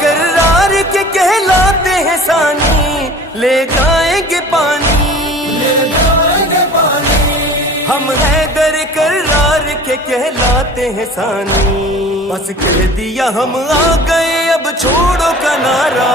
करार के कहलाते हैं सानी, ले जाएंगे पानी, हम हैदर करार के कहलाते हैं सानी। बस कह दिया हम आ गए, अब छोड़ो किनारा।